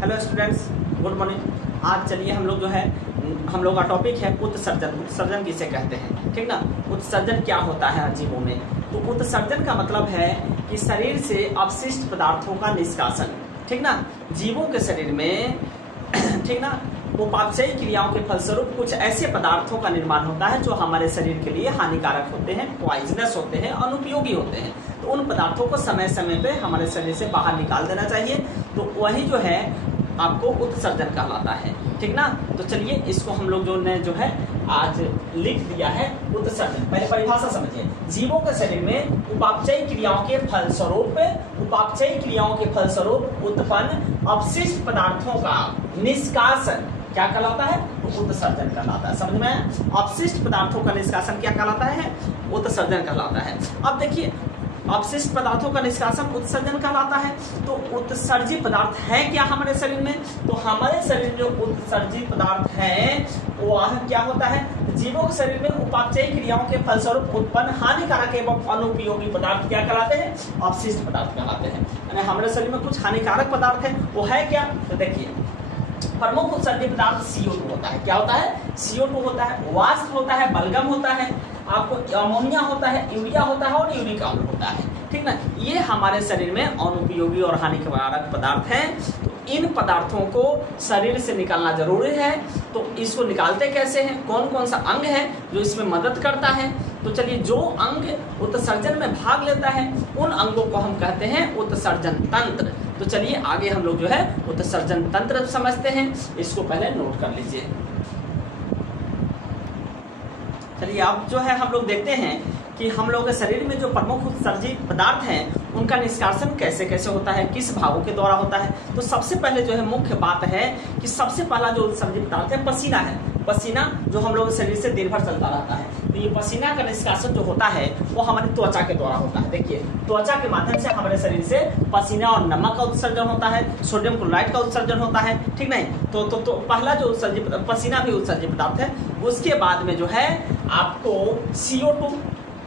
Hello students, good morning. आज चलिए हम लोग का टॉपिक है उत्सर्जन। उत्सर्जन किसे कहते हैं, ठीक ना। उत्सर्जन क्या होता है जीवों में? तो उत्सर्जन का मतलब है कि शरीर से अपशिष्ट पदार्थों का निष्कासन, ठीक ना। जीवों के शरीर में ठीक ना उपापचयी क्रियाओं के फलस्वरूप कुछ ऐसे पदार्थों का निर्माण होता है जो हमारे शरीर के लिए हानिकारक होते हैं, पॉइजनस होते हैं, अनुपयोगी होते हैं। तो उन पदार्थों को समय समय पे हमारे शरीर से बाहर निकाल देना चाहिए। तो वही जो है आपको उत्सर्जन कहलाता है, ठीक ना। तो चलिए इसको हम लोग जो है आज लिख दिया है उत्सर्जन। पहले परिभाषा समझिए। जीवों के शरीर में उपापचयी क्रियाओं के फलस्वरूप उत्पन्न अपशिष्ट पदार्थों का निष्कासन क्या कहलाता है? उत्सर्जन कहलाता है। समझ में? अपशिष्ट पदार्थों का निष्कासन क्या कहलाता है? उत्सर्जन कहलाता है। अब देखिए, अपशिष्ट पदार्थों का निष्कासन उत्सर्जन कहलाता है। तो उत्सर्जित पदार्थ है क्या हमारे शरीर में? तो हमारे शरीर में जो उत्सर्जित पदार्थ है वह क्या होता है? जीवों के शरीर में उपापचयी क्रियाओं के फलस्वरूप उत्पन्न हानिकारक एवं अनुपयोगी पदार्थ क्या कहलाते हैं? अपशिष्ट पदार्थ कहलाते हैं। यानी हमारे शरीर में कुछ हानिकारक पदार्थ है, वो है क्या? तो देखिए, प्रमुख उत्सर्जित पदार्थ CO2 होता है। क्या होता है? CO2 होता है, वाष्प होता है, बलगम होता है, आपको अमोनिया होता है, यूरिया होता है और यूरिक अम्ल होता है, ठीक ना। ये हमारे शरीर में अनुपयोगी और हानिकारक पदार्थ हैं। तो इन पदार्थों को शरीर से निकालना जरूरी है। तो इसको निकालते कैसे हैं? कौन कौन सा अंग है जो इसमें मदद करता है? तो चलिए, जो अंग उत्सर्जन में भाग लेता है उन अंगों को हम कहते हैं उत्सर्जन तंत्र। तो चलिए आगे हम लोग जो है उत्सर्जन तंत्र समझते हैं। इसको पहले नोट कर लीजिए। चलिए अब जो है हम लोग देखते हैं कि हम लोग के शरीर में जो प्रमुख उत्सर्जित पदार्थ हैं उनका निष्कासन कैसे कैसे होता है, किस भागों के द्वारा होता है। तो सबसे पहले जो है मुख्य बात है कि सबसे पहला जो उत्सर्जित पदार्थ है पसीना है। पसीना जो हम लोग के शरीर से दिन भर चलता रहता है। तो ये पसीना का निष्कासन जो होता है वो हमारी त्वचा के द्वारा होता है। देखिए, त्वचा के माध्यम से हमारे शरीर से पसीना और नमक का उत्सर्जन होता है, सोडियम क्लोराइड का उत्सर्जन होता है, ठीक नहीं। तो पहला जो उत्सर्जित पसीना भी उत्सर्जित पदार्थ है। उसके बाद में जो है आपको CO2,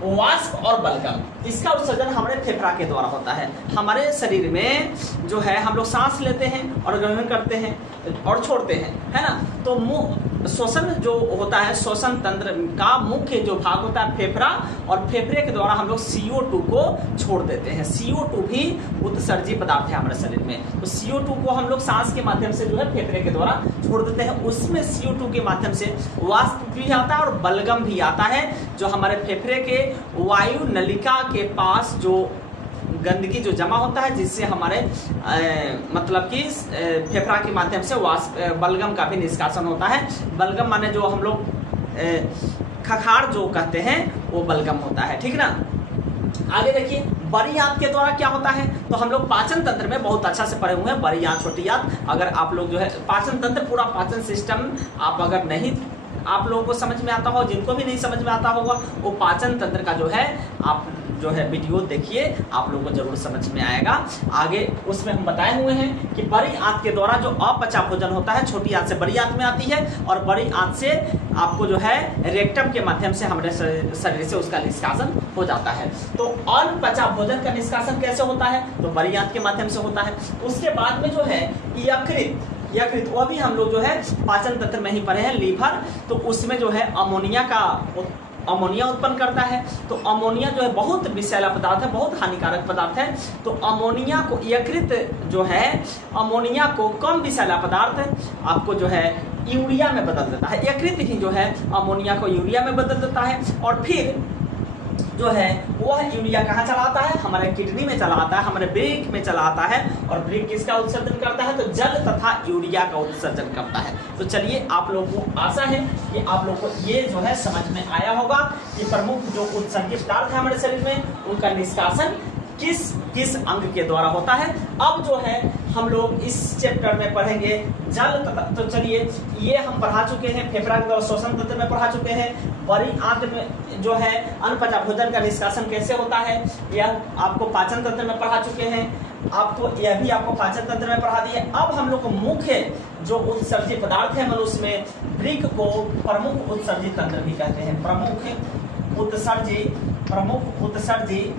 वाष्प और बलगम, इसका उत्सर्जन हमारे फेफड़ा के द्वारा होता है। हमारे शरीर में जो है हम लोग सांस लेते हैं और ग्रहण करते हैं और छोड़ते हैं, है ना। तो श्वसन जो होता है, श्वसन तंत्र का मुख्य जो भाग होता है फेफड़ा, और फेफड़े के द्वारा हम लोग CO2 को छोड़ देते हैं। CO2 भी उत्सर्जित पदार्थ है हमारे शरीर में। तो CO2 को हम लोग सांस के माध्यम से जो है फेफड़े के द्वारा छोड़ देते हैं। उसमें CO2 के माध्यम से वाष्प भी आता है और बलगम भी आता है, जो हमारे फेफड़े के वायु नलिका के पास जो गंदगी जो जमा होता है, जिससे हमारे मतलब कि फेफड़ा के माध्यम से वाष्प बलगम का भी निष्कासन होता है। बलगम माने जो हम लोग खखार जो कहते हैं वो बलगम होता है, ठीक ना। आगे देखिए, बड़ी आंत के द्वारा क्या होता है? तो हम लोग पाचन तंत्र में बहुत अच्छा से पढ़े हुए हैं। बड़ी आंत, छोटी आंत। अगर आप लोग जो है पाचन तंत्र, पूरा पाचन सिस्टम आप अगर नहीं आप लोगों को समझ में आता हो, जिनको भी नहीं समझ में आता होगा, वो पाचन तंत्र का जो है आप जो है वीडियो देखिए, आप लोगों को जरूर समझ में आएगा। आगे उसमें हम बताए हुए हैं कि बड़ी आंत के द्वारा जो अपचा भोजन होता है छोटी आंत से बड़ी आंत में आती है, और बड़ी आंत से आपको जो है रेक्टम के माध्यम से हमारे शरीर से उसका निष्कासन हो जाता है। तो अनपचा भोजन का निष्कासन कैसे होता है? तो बड़ी आंत के माध्यम से होता है। उसके बाद में जो है यकृत, वह भी हम लोग जो है पाचन तंत्र में ही पढ़े हैं। लीवर, तो उसमें जो है अमोनिया उत्पन्न करता है। तो अमोनिया जो है बहुत विषैला पदार्थ है, बहुत हानिकारक पदार्थ है। तो अमोनिया को यकृत जो है अमोनिया को कम विषैला पदार्थ आपको जो है यूरिया में बदल देता है। यकृत ही जो है अमोनिया को यूरिया में बदल देता है, और फिर जो है वह यूरिया कहाँ चला आता है? हमारे किडनी में चला आता है, हमारे ब्रेक में चला आता है। और ब्रेक किसका उत्सर्जन करता है? तो जल तथा यूरिया का उत्सर्जन करता है। तो चलिए, आप लोगों को आशा है कि आप लोगों को ये जो है समझ में आया होगा कि प्रमुख जो उत्सर्जित पदार्थ है हमारे शरीर में उनका निष्कासन किस अंग के द्वारा होता है। अब जो है हम लोग इस चैप्टर में पढ़ेंगे जल तथा। तो चलिए, ये हम पढ़ा चुके हैं, फेफड़ा के द्वारा श्वसन तंत्र में पढ़ा चुके हैं। बड़ी आंत में जो है अनपचा भोजन का निष्कासन कैसे होता है यह आपको पाचन तंत्र में पढ़ा चुके हैं। आपको यह भी आपको पाचन तंत्र में पढ़ा दिए। अब हम लोग को मुख्य जो उत्सर्जित पदार्थ है मनुष्य में, वृक्क को प्रमुख उत्सर्जित तंत्र भी कहते हैं। प्रमुख उत्सर्जित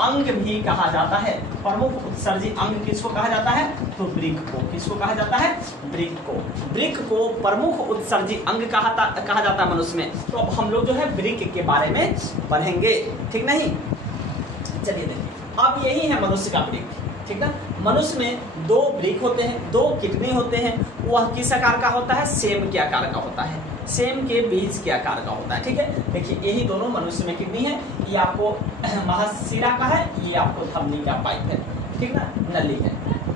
अंग भी कहा जाता है। प्रमुख उत्सर्जी अंग किसको कहा जाता है? तो वृक्क को। किसको कहा जाता है? वृक्क को। वृक्क को प्रमुख उत्सर्जी अंग कहा जाता है मनुष्य में। तो अब हम लोग जो है वृक्क के बारे में पढ़ेंगे, ठीक नहीं? चलिए देखिए, अब यही है मनुष्य का वृक्क, ठीक ना। मनुष्य में दो वृक्क होते हैं, दो किडनी होते हैं। वह किस आकार का होता है? सेम के आकार का होता है, सेम के बीज के आकार का होता है, ठीक है। देखिए यही दोनों मनुष्य में किडनी है, ये आपको महाशिरा का है, ये आपको धमनी का पाइप है, ठीक ना, नली है।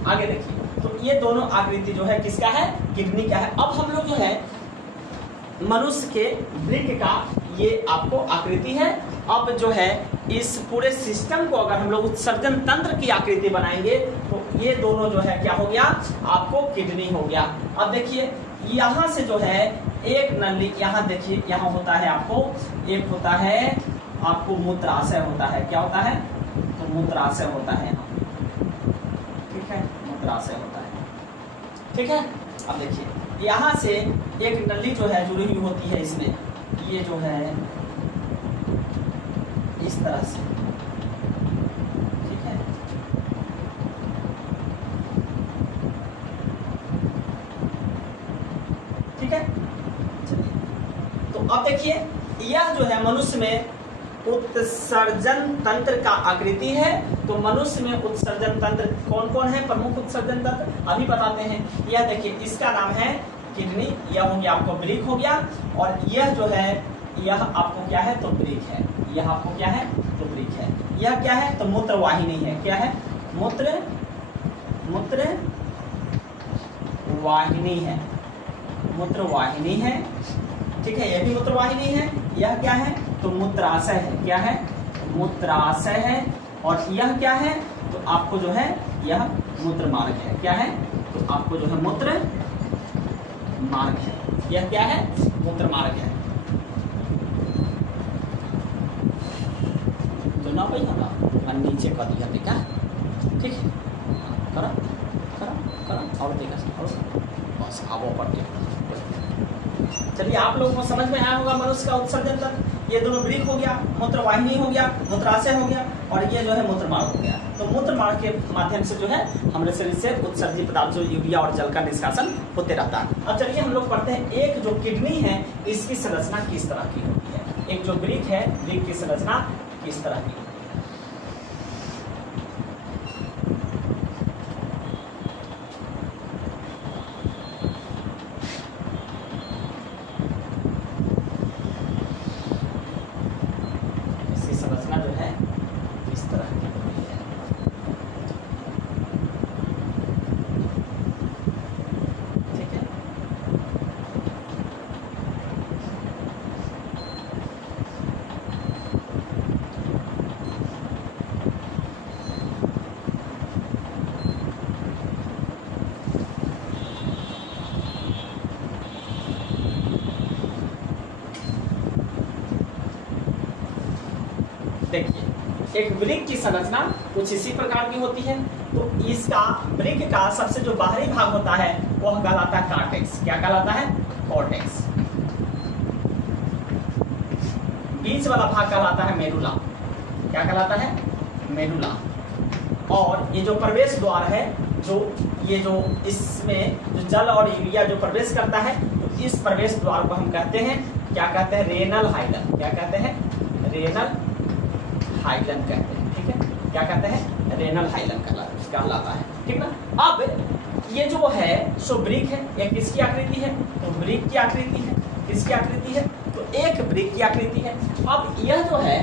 आगे देखिए, तो ये दोनों आकृति जो है किसका है? किडनी का है। अब हम लोग जो है मनुष्य के वृक्क का ये आपको आकृति है। अब जो है इस पूरे सिस्टम को अगर हम लोग उत्सर्जन तंत्र की आकृति बनाएंगे तो ये दोनों जो है क्या हो गया? आपको किडनी हो गया। अब देखिए यहाँ से जो है एक नली, यहाँ देखिए यहाँ होता है आपको, एक होता है आपको मूत्राशय होता है। क्या होता है? तो मूत्राशय होता है यहाँ, ठीक है, मूत्राशय होता है, ठीक है। अब देखिए यहाँ से एक नली जो है जुड़ी हुई होती है इसमें, ये जो है इस तरह से, ठीक है। ठीक है, चलिए तो अब देखिए यह जो है मनुष्य में उत्सर्जन तंत्र का आकृति है। तो मनुष्य में उत्सर्जन तंत्र कौन कौन है? प्रमुख उत्सर्जन तंत्र अभी बताते हैं। यह देखिए इसका नाम है किडनी, यह हो गया आपको वृक्क हो गया, और यह जो है यह आपको क्या है? तो वृक्क है। यह आपको क्या है? तो वृक्क है। यह क्या है? तो मूत्र वाहिनी है। क्या है? मूत्र वाहिनी है, मूत्र वाहिनी है, ठीक है। यह भी मूत्र वाहिनी है। यह क्या है? तो मूत्राशय है। क्या है? मूत्राशय है। और यह क्या है? तो आपको जो है यह मूत्र मार्ग है। क्या है? तो आपको जो है मूत्र मार्ग है। यह क्या है? मूत्र मार्ग है। तो ना भाई हमारा नीचे कर दिया बेटा, ठीक है। करा करा करा और देखा और बस आवो पढ़ के। चलिए आप लोगों को समझ में आया होगा मनुष्य का उत्सर्जन तंत्र। ये दोनों वृक्क हो गया, मूत्रवाहिनी हो गया, मूत्राशय हो गया, और ये जो है मूत्र मार्ग हो गया। तो मूत्र मार्ग के माध्यम से जो है हमारे शरीर से उत्सर्जित पदार्थ जो यूरिया और जल का निष्कासन होते रहता है। अब चलिए हम लोग पढ़ते हैं एक जो किडनी है इसकी संरचना किस तरह की होती है। एक जो वृक्क है, वृक्क की संरचना किस तरह की? देखिए एक वृक्क की संरचना कुछ इसी प्रकार की होती है। तो इसका वृक्क का सबसे जो बाहरी भाग होता है वह कहलाता है कॉर्टेक्स। क्या कहलाता है? कॉर्टेक्स। बीच वाला भाग कहलाता है मेडुला। क्या कहलाता है? मेडुला। और ये जो प्रवेश द्वार है, जो ये जो इसमें जो जल और यूरिया जो प्रवेश करता है, तो इस प्रवेश द्वार को हम कहते हैं, क्या कहते हैं? रेनल हाइलन। क्या कहते हैं? रेनल हाइलन कहते हैं, ठीक है। क्या कहते हैं? रेनल हाइलन कहलाता है, ठीक ना। अब ये जो है सो वृक्क है, ये किसकी आकृति है? तो वृक्क की आकृति है। किसकी आकृति है? तो एक वृक्क की आकृति है। अब यह जो है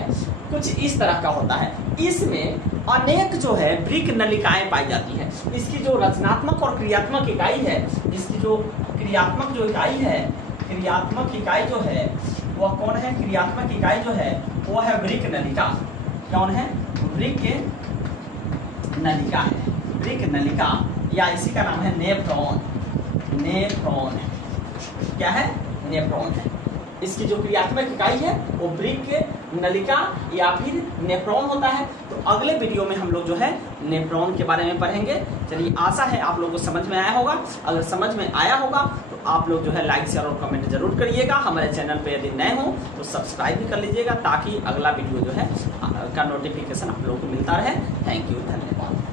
कुछ इस तरह का होता है, इसमें अनेक जो है वृक्क नलिकाएं पाई जाती है। इसकी जो रचनात्मक और क्रियात्मक इकाई है, इसकी जो क्रियात्मक जो इकाई है, क्रियात्मक इकाई जो है वह कौन है? क्रियात्मक इकाई जो है वो है वृक्क नलिका। कौन है? वृक्क नलिका है। वृक्क नलिका या इसी का नाम है नेफ्रॉन। नेफ्रॉन है। क्या है? नेफ्रॉन है। इसकी जो क्रियात्मक इकाई है वो वृक्क, नलिका या फिर नेफ्रॉन होता है। तो अगले वीडियो में हम लोग जो है नेफ्रॉन के बारे में पढ़ेंगे। चलिए, आशा है आप लोगों को समझ में आया होगा। अगर समझ में आया होगा तो आप लोग जो है लाइक, शेयर और कमेंट जरूर करिएगा। हमारे चैनल पे यदि नए हो तो सब्सक्राइब भी कर लीजिएगा, ताकि अगला वीडियो जो है का नोटिफिकेशन आप लोगों को मिलता रहे। थैंक यू, धन्यवाद।